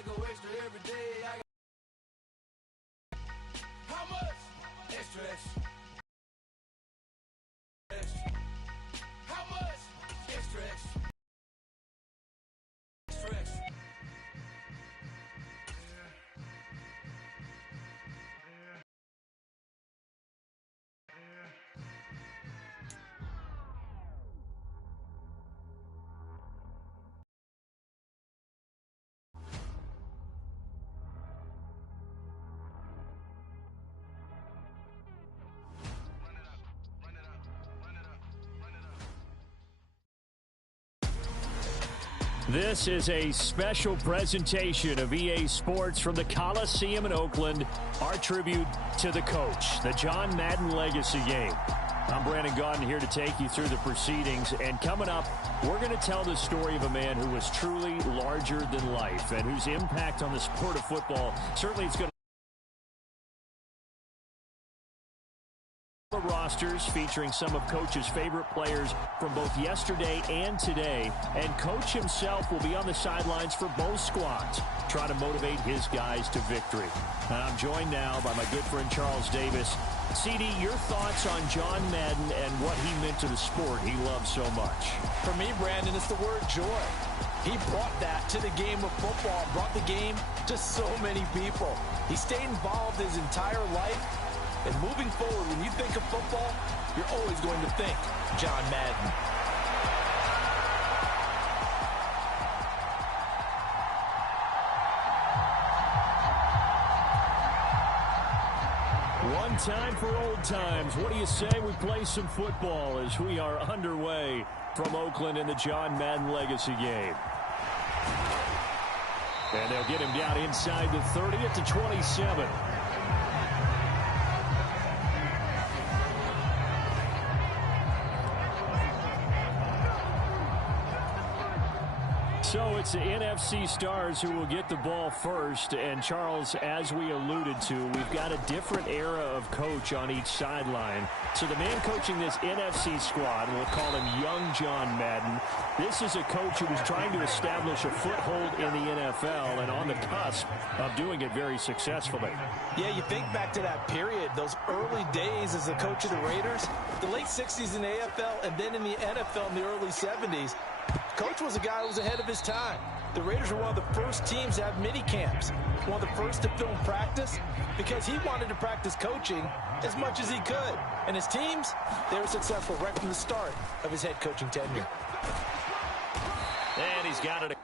I go extra every day. How much? Extra, extra. Extra. How much? Extra, extra. Extra, extra. This is a special presentation of EA Sports from the Coliseum in Oakland, our tribute to the coach, the John Madden Legacy Game. I'm Brandon Gaudin here to take you through the proceedings, and coming up, we're going to tell the story of a man who was truly larger than life and whose impact on the sport of football certainly is going to rosters featuring some of Coach's favorite players from both yesterday and today, and Coach himself will be on the sidelines for both squads, trying to motivate his guys to victory. And I'm joined now by my good friend Charles Davis. CD, your thoughts on John Madden and what he meant to the sport he loves so much? For me, Brandon, it's the word joy. He brought that to the game of football, brought the game to so many people. He stayed involved his entire life. And moving forward, when you think of football, you're always going to think John Madden. One time for old times. What do you say we play some football as we are underway from Oakland in the John Madden Legacy Game? And they'll get him down inside the 30 at the 27. So it's the NFC stars who will get the ball first. And, Charles, as we alluded to, we've got a different era of coach on each sideline. So the man coaching this NFC squad, and we'll call him Young John Madden, this is a coach who was trying to establish a foothold in the NFL and on the cusp of doing it very successfully. Yeah, you think back to that period, those early days as a coach of the Raiders, the late 60s in the AFL, and then in the NFL in the early 70s. Coach was a guy who was ahead of his time. The Raiders were one of the first teams to have mini camps, one of the first to film practice, because he wanted to practice coaching as much as he could. And his teams, they were successful right from the start of his head coaching tenure. And he's got it.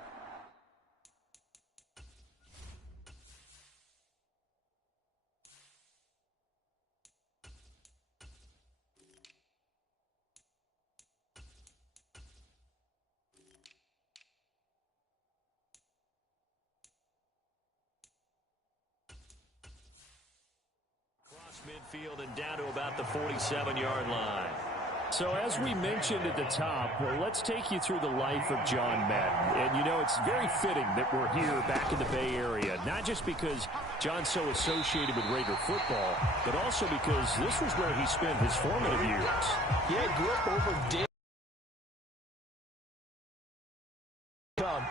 Midfield and down to about the 47-yard line. So as we mentioned at the top, well, let's take you through the life of John Madden. And, you know, it's very fitting that we're here back in the Bay Area, not just because John's so associated with Raider football, but also because this was where he spent his formative years. Yeah, he grew up over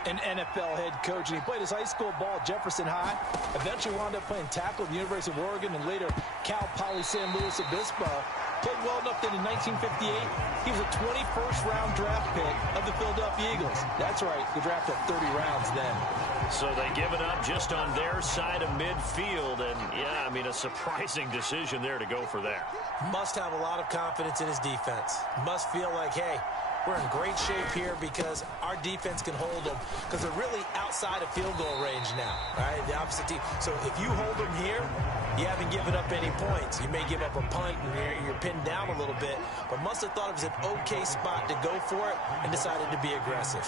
an NFL head coach, and he played his high school ball at Jefferson High, eventually wound up playing tackle at the University of Oregon and later Cal Poly San Luis Obispo. Played well enough that in 1958, he was a 21st round draft pick of the Philadelphia Eagles. That's right, the draft had 30 rounds then. So they give it up just on their side of midfield, and yeah, I mean, a surprising decision there to go for that. Must have a lot of confidence in his defense. Must feel like, hey, we're in great shape here because our defense can hold them, because they're really outside of field goal range now, right? The opposite team. So if you hold them here, you haven't given up any points. You may give up a punt and you're pinned down a little bit, but must have thought it was an okay spot to go for it and decided to be aggressive.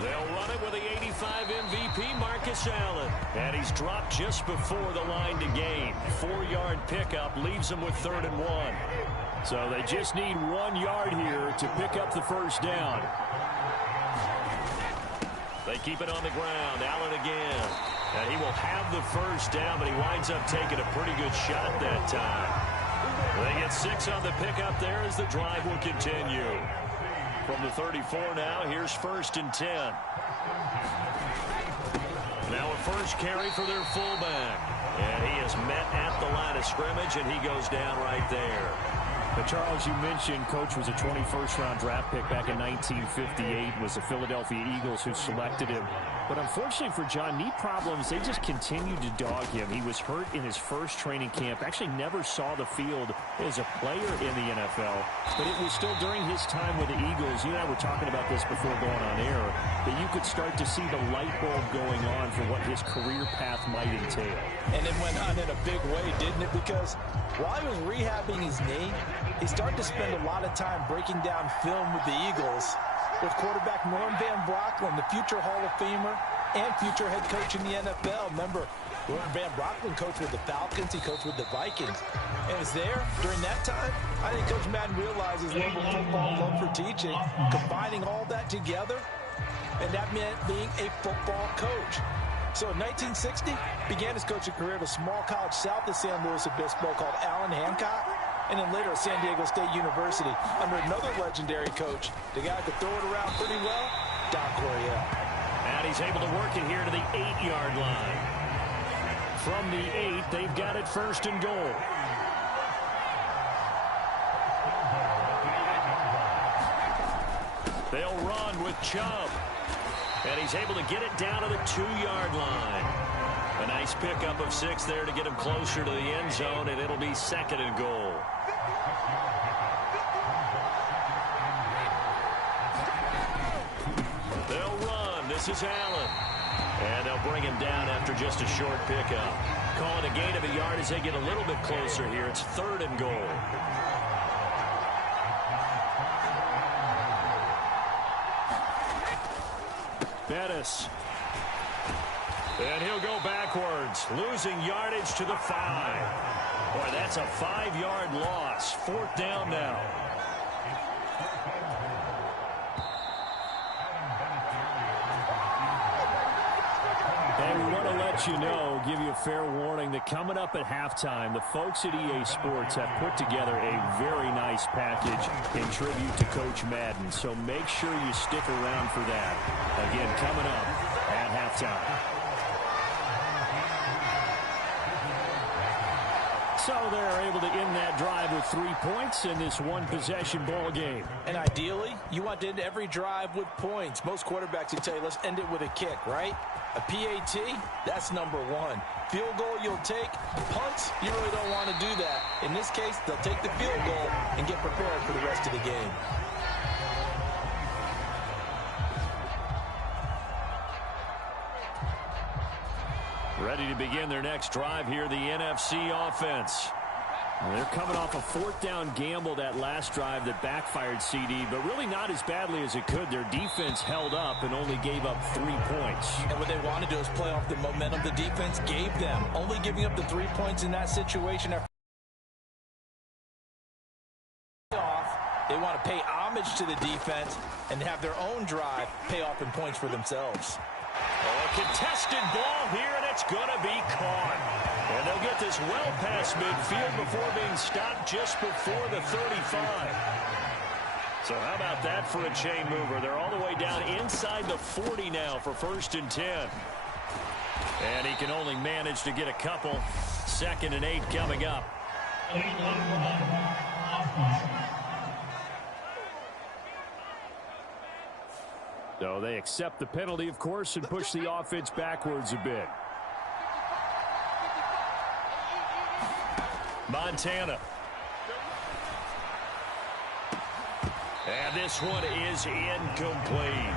They'll run it with the 85 MVP, Marcus Allen. And he's dropped just before the line to gain. 4-yard pickup leaves them with 3rd and 1. So they just need 1 yard here to pick up the first down. They keep it on the ground. Allen again. And he will have the first down, but he winds up taking a pretty good shot that time. They get 6 on the pickup there as the drive will continue. from the 34 now. Here's 1st and 10. Now a first carry for their fullback. And he is met at the line of scrimmage, and he goes down right there. But Charles, you mentioned Coach was a 21st-round draft pick back in 1958. It was the Philadelphia Eagles who selected him. But unfortunately for John, knee problems, they just continued to dog him. He was hurt in his first training camp, actually never saw the field as a player in the NFL. But it was still during his time with the Eagles, you and I were talking about this before going on air, that you could start to see the light bulb going on for what his career path might entail. And it went on in a big way, didn't it? Because while he was rehabbing his knee, he started to spend a lot of time breaking down film with the Eagles, with quarterback Norm Van Brocklin, the future Hall of Famer and future head coach in the NFL. Remember, Norm Van Brocklin coached with the Falcons. He coached with the Vikings. And it was there during that time, I think Coach Madden realized his love of football, love for teaching, combining all that together, and that meant being a football coach. So in 1960, began his coaching career at a small college south of San Luis Obispo called Allen Hancock, and then later at San Diego State University under another legendary coach, the guy who could throw it around pretty well, Don Coryell. And he's able to work it here to the 8-yard line. From the 8, they've got it 1st and goal. They'll run with Chubb. And he's able to get it down to the 2-yard line. A nice pickup of 6 there to get him closer to the end zone, and it'll be 2nd and goal. They'll run. This is Allen. And they'll bring him down after just a short pickup. Call it a gain of a yard as they get a little bit closer here. It's 3rd and goal. Bettis. And he'll go backwards, losing yardage to the 5. Boy, that's a 5-yard loss. 4th down now. And we want to let you know, give you a fair warning, that coming up at halftime, the folks at EA Sports have put together a very nice package in tribute to Coach Madden. So make sure you stick around for that. Again, coming up at halftime. So they're able to end that drive with 3 points in this one-possession ball game. And ideally, you want to end every drive with points. Most quarterbacks will tell you, let's end it with a kick, right? A PAT, that's number 1. Field goal you'll take. Punts, you really don't want to do that. In this case, they'll take the field goal and get prepared for the rest of the game. Ready to begin their next drive here, the NFC offense. Well, they're coming off a 4th down gamble that last drive that backfired CD, but really not as badly as it could. Their defense held up and only gave up 3 points. And what they want to do is play off the momentum the defense gave them. Only giving up the 3 points in that situation. They want to pay homage to the defense and have their own drive pay off in points for themselves. A contested ball here, and it's going to be caught. And they'll get this well past midfield before being stopped just before the 35. So how about that for a chain mover? They're all the way down inside the 40 now for 1st and 10. And he can only manage to get a couple. 2nd and 8 coming up. So they accept the penalty, of course, and push the offense backwards a bit. Montana. And this one is incomplete.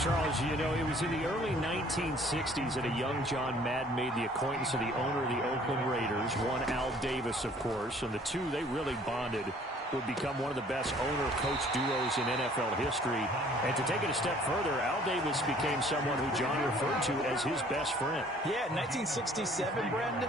Charles, you know, it was in the early 1960s that a young John Madden made the acquaintance of the owner of the Oakland Raiders, one Al Davis, of course, and the two, they really bonded. Would become one of the best owner-coach duos in NFL history. And to take it a step further, Al Davis became someone who John referred to as his best friend. Yeah, in 1967, Brendan,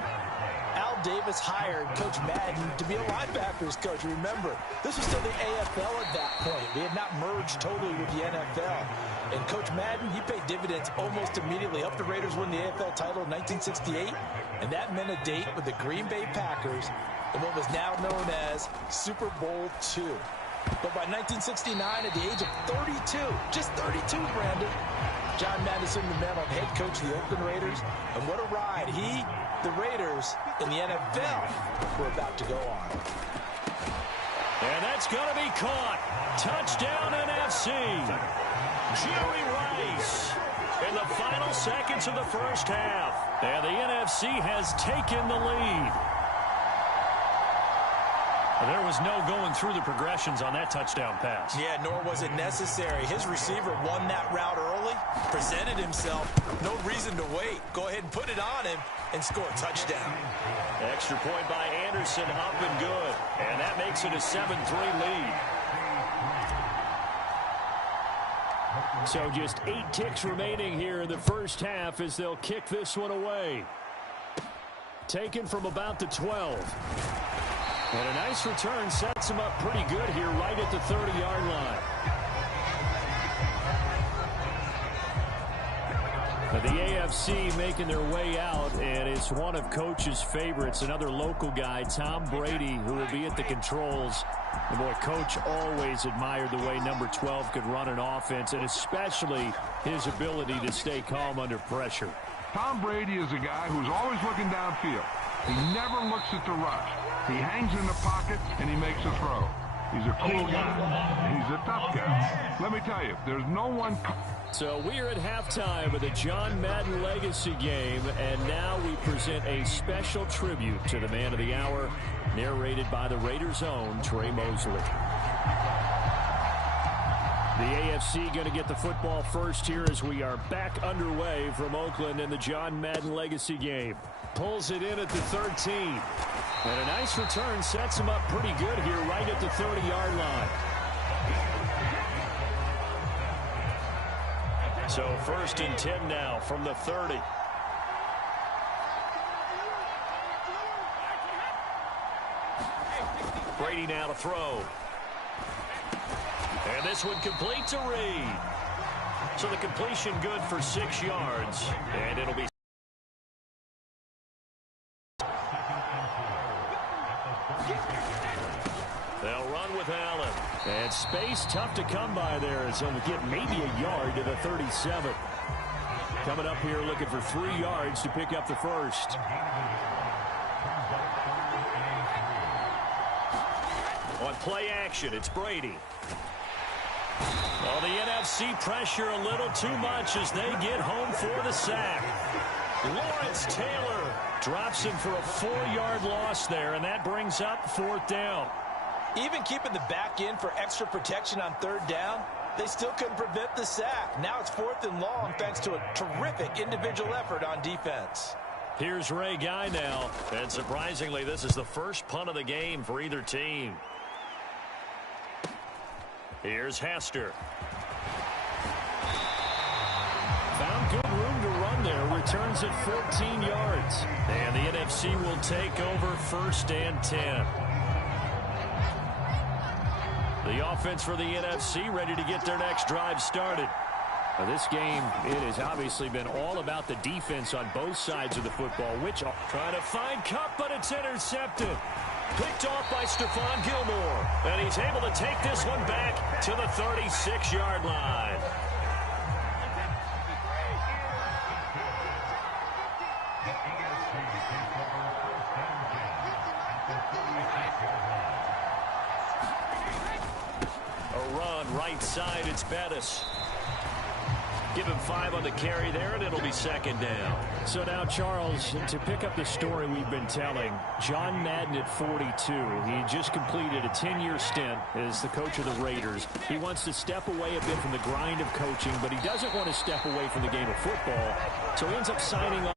Al Davis hired Coach Madden to be a linebackers coach. Remember, this was still the AFL at that point. We had not merged totally with the NFL. And Coach Madden, he paid dividends almost immediately. Helped the Raiders win the AFL title in 1968, and that meant a date with the Green Bay Packers in what was now known as Super Bowl II. But by 1969, at the age of 32, just 32, Brandon, John Madden assumed the mantle of head coach of the Oakland Raiders. And what a ride he, the Raiders, and the NFL were about to go on. And that's going to be caught. Touchdown NFC. Jerry Rice in the final seconds of the first half. And the NFC has taken the lead. There was no going through the progressions on that touchdown pass. Yeah, nor was it necessary. His receiver won that route early, presented himself. No reason to wait. Go ahead and put it on him and score a touchdown. Extra point by Anderson, up and good. And that makes it a 7-3 lead. So just 8 ticks remaining here in the first half as they'll kick this one away. Taken from about the 12. And a nice return sets him up pretty good here right at the 30-yard line. But the AFC making their way out, and it's one of Coach's favorites, another local guy, Tom Brady, who will be at the controls. And boy, Coach always admired the way number 12 could run an offense, and especially his ability to stay calm under pressure. Tom Brady is a guy who's always looking downfield. He never looks at the rush. He hangs in the pocket, and he makes a throw. He's a cool guy. He's a tough guy. Let me tell you, there's no one... So we're at halftime of the John Madden Legacy game, and now we present a special tribute to the man of the hour, narrated by the Raiders' own Trey Mosley. The AFC going to get the football first here as we are back underway from Oakland in the John Madden Legacy game. Pulls it in at the 13. And a nice return sets him up pretty good here right at the 30-yard line. So 1st and 10 now from the 30. Brady now to throw. And this one complete to Reed. So the completion good for 6 yards. And it'll be... They'll run with Allen. And space tough to come by there as he'll get maybe a yard to the 37. Coming up here looking for 3 yards to pick up the first. On play action, it's Brady. Well, the NFC pressure a little too much as they get home for the sack. Lawrence Taylor drops him for a 4-yard loss there, and that brings up 4th down. Even keeping the back in for extra protection on 3rd down, they still couldn't prevent the sack. Now it's 4th and long thanks to a terrific individual effort on defense. Here's Ray Guy now, and surprisingly, this is the first punt of the game for either team. Here's Hester. Found good room to run there. Returns at 14 yards. And the NFC will take over 1st and 10. The offense for the NFC ready to get their next drive started. Now this game, it has obviously been all about the defense on both sides of the football. Trying to find Kupp, but it's intercepted. Picked off by Stephon Gilmore. And he's able to take this one back to the 36-yard line. A run right side, it's Bettis. Give him 5 on the carry there, and it'll be 2nd down. So now, Charles, to pick up the story we've been telling, John Madden at 42. He just completed a 10-year stint as the coach of the Raiders. He wants to step away a bit from the grind of coaching, but he doesn't want to step away from the game of football. So he ends up signing on.